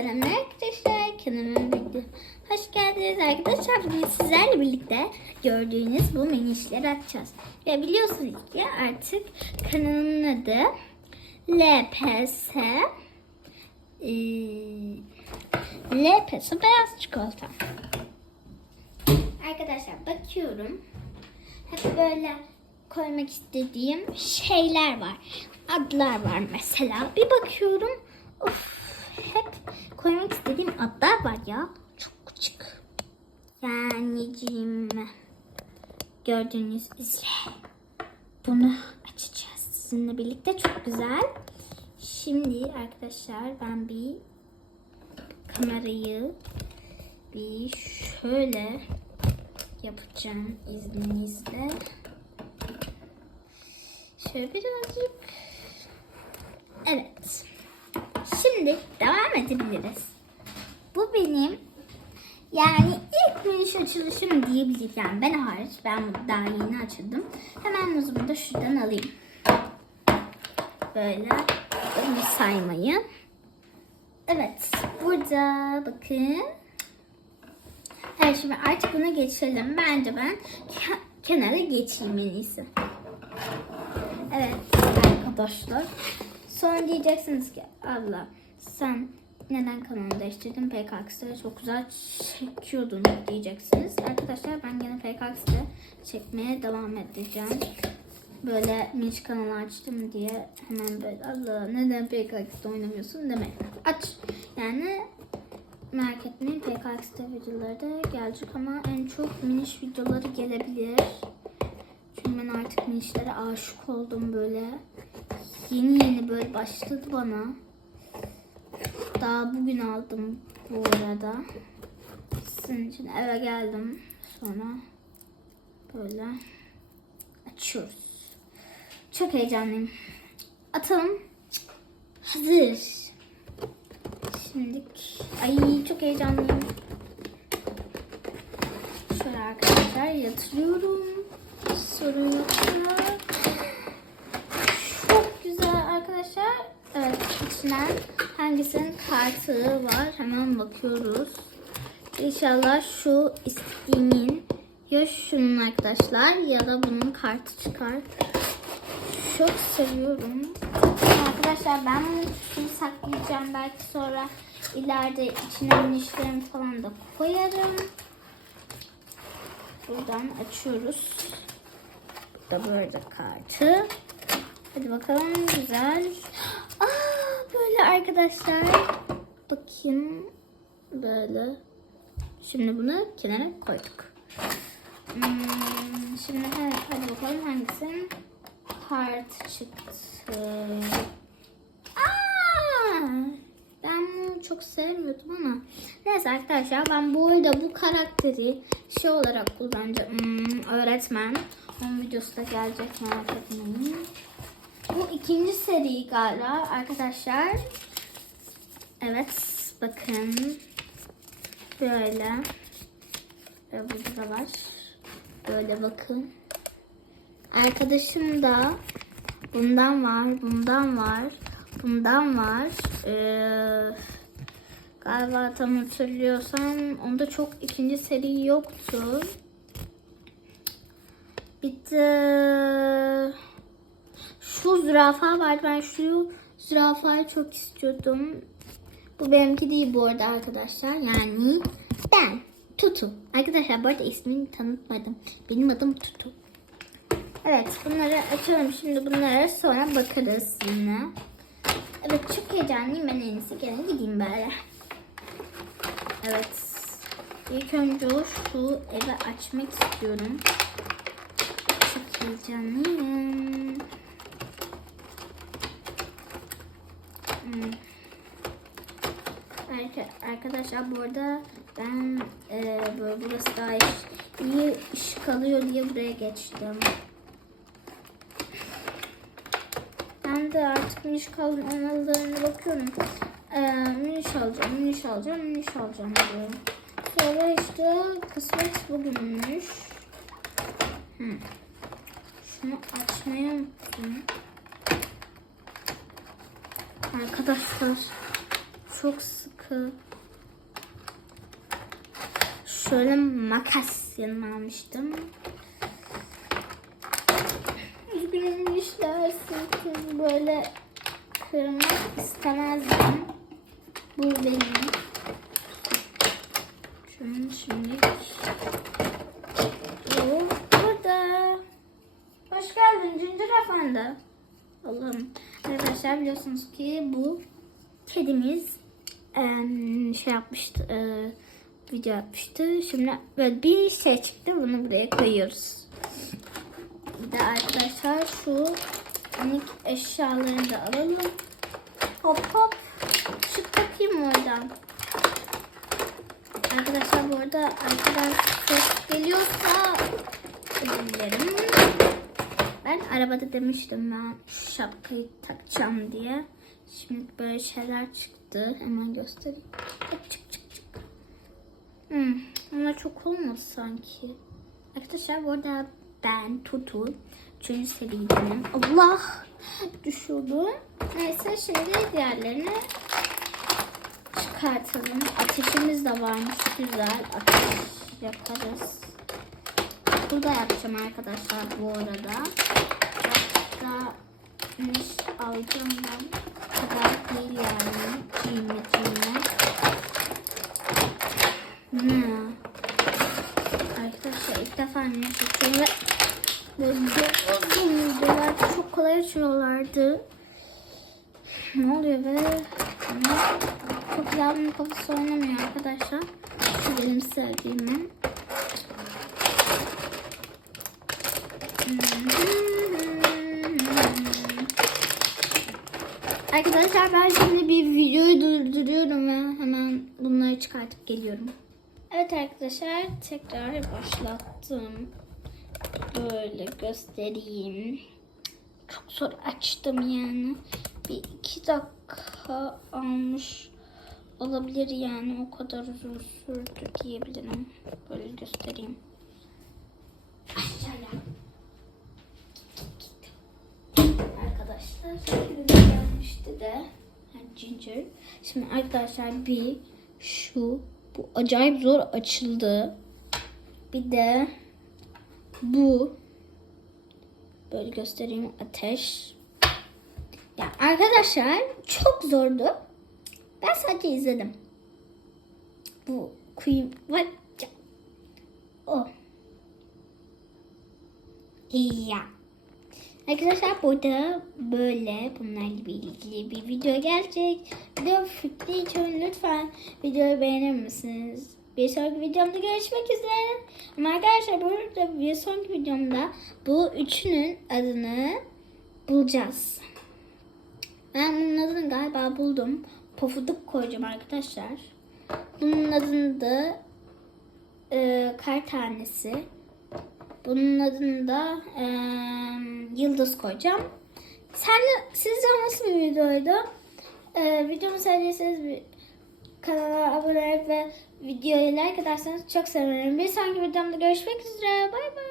Selam arkadaşlar kanalıma bekliyorum. Hoş geldiniz arkadaşlar. Bugün sizlerle birlikte gördüğünüz bu minişleri açacağız. Ve biliyorsunuz ki artık kanalımın adı LPS ee, LPS beyaz çikolata. Arkadaşlar bakıyorum. Hep böyle koymak istediğim şeyler var. Adlar var mesela. Bir bakıyorum. Of, koymak istediğim adlar var ya. Çok küçük. Yani gördüğünüz üzere bunu açacağız sizinle birlikte. Çok güzel. Şimdi arkadaşlar ben bir kamerayı bir şöyle yapacağım izninizle. Şöyle birazcık. Evet. Şimdi devam edebiliriz. Bu benim yani ilk miniş açılışım diyebiliriz. Yani ben hariç ben daha yeni açıldım. Hemen muzumu da şuradan alayım. Böyle bunu saymayı. Evet. Burada bakın. Evet şimdi artık buna geçelim. Bence ben ke- kenara geçeyim en iyisi. Evet arkadaşlar. Sonra diyeceksiniz ki abla sen neden kanalını değiştirdin? PKX'de çok güzel çekiyordun diyeceksiniz. Arkadaşlar ben gene PKX'de çekmeye devam edeceğim. Böyle minik kanalı açtım diye hemen böyle abla neden PKX'de oynamıyorsun demeyin. Aç. Yani merak etmeyin PKX'de videoları da gelecek ama en çok miniş videoları gelebilir. Çünkü ben artık minişlere aşık oldum böyle. Yeni yeni böyle başladı bana. Daha bugün aldım bu arada. Sizin için eve geldim. Sonra böyle açıyoruz. Çok heyecanlıyım. Atalım. Hazır. Şimdi ay çok heyecanlıyım. Şöyle arkadaşlar yatırıyorum. Sorun yoksa. Çok güzel arkadaşlar. Evet içinden hangisinin kartı var hemen bakıyoruz. İnşallah şu istediğimin ya şunun arkadaşlar ya da bunun kartı çıkar. Çok seviyorum. Arkadaşlar ben bunu saklayacağım. Belki sonra ileride içine minişlerimi falan da koyarım. Buradan açıyoruz. Burada böyle kartı. Hadi bakalım güzel. Böyle arkadaşlar. Bakayım. Böyle. Şimdi bunu kenara koyduk. Hmm, şimdi he- hadi bakalım hangisinin kart çıktı. Aa, ben bunu çok sevmiyordum ama neyse arkadaşlar ben bu arada bu karakteri şey olarak kullanacağım. Hmm, öğretmen. Onun videosu da gelecek merak etmeyin. Bu ikinci seri galiba arkadaşlar. Evet bakın. Böyle. Ve burada da var. Böyle bakın. Arkadaşım da bundan var, bundan var, bundan var. Ee, galiba tam hatırlıyorsam onda çok ikinci seri yoktu. De şu zürafa vardı. Ben şu zürafayı çok istiyordum. Bu benimki değil bu arada arkadaşlar. Yani ben Tutu. Arkadaşlar bu arada ismini tanıtmadım. Benim adım Tutu. Evet bunları açıyorum şimdi bunlara sonra bakarız yine. Evet çok heyecanlıyım ben en iyisi gene gideyim böyle. Evet. İlk önce şu evi açmak istiyorum. Çok heyecanlıyım. Hmm. Arka- Arkadaşlar bu arada ben e, böyle burası daha iyi ışık alıyor diye buraya geçtim. Ben de artık miniş almalarına bakıyorum. E, miniş alacağım, miniş alacağım, miniş alacağım diyorum. Sonra işte kısmet bugünmüş. Arkadaşlar çok sıkı. Şöyle makas yanıma almıştım. Üzgünüm işler sırtım böyle kırmak istemezdim. Bu benim. Şunun şimdi bu burada. Hoş geldin Cincir Efendi. Allah'ım. Arkadaşlar biliyorsunuz ki bu kedimiz şey yapmıştı. e, video yapmıştı. Şimdi böyle bir şey çıktı. Bunu buraya koyuyoruz. Bir de arkadaşlar şu minik eşyalarını da alalım. Hop hop. Çık bakayım oradan. Arkadaşlar bu arada arkadan ses geliyorsa özür. Ben arabada demiştim ben şapkayı takacağım diye. Şimdi böyle şeyler çıktı. Hemen göstereyim. Hop, çık çık çık. Hmm, ama çok olmadı sanki. Arkadaşlar bu arada ben Tutu. Üçüncü seriydim. Allah düşüyordu. Neyse şimdi diğerlerini çıkartalım. Ateşimiz de varmış. Güzel. Ateş yaparız. Burada yapacağım arkadaşlar bu arada. İş alacağım. Bu kadar değil yani. Kıymetini. Ne? Arkadaşlar ilk defa ne yapıyorum videolar çok kolay açıyorlardı. Ne oluyor be? Çok güzel bunun kafası oynamıyor arkadaşlar. Şu benim sevdiğimin. Arkadaşlar ben şimdi bir videoyu durduruyorum ve hemen bunları çıkartıp geliyorum. Evet arkadaşlar tekrar başlattım. Böyle göstereyim. Çok zor açtım yani. Bir iki dakika almış olabilir yani. O kadar uzun sürdü diyebilirim. Böyle göstereyim. Aşağıya. Arkadaşlar ürün gelmişti de. Yani ginger. Şimdi arkadaşlar bir şu bu acayip zor açıldı. Bir de bu böyle göstereyim ateş. Ya arkadaşlar çok zordu. Ben sadece izledim. Bu kuyu var. O. Ya. Arkadaşlar burada böyle bunlarla ilgili bir video gelecek. Video fikri için lütfen videoyu beğenir misiniz? Bir sonraki videomda görüşmek üzere. Ama arkadaşlar burada bir sonraki videomda bu üçünün adını bulacağız. Ben bunun adını galiba buldum. Pofuduk koyacağım arkadaşlar. Bunun adını da e, kar tanesi. Bunun adını da e, Yıldız koyacağım. Sen sizce nasıl bir videoydu? E, videomu sevdiyseniz kanala abone olup ve videoyu like ederseniz çok sevinirim. Bir sonraki videomda görüşmek üzere. Bay bay.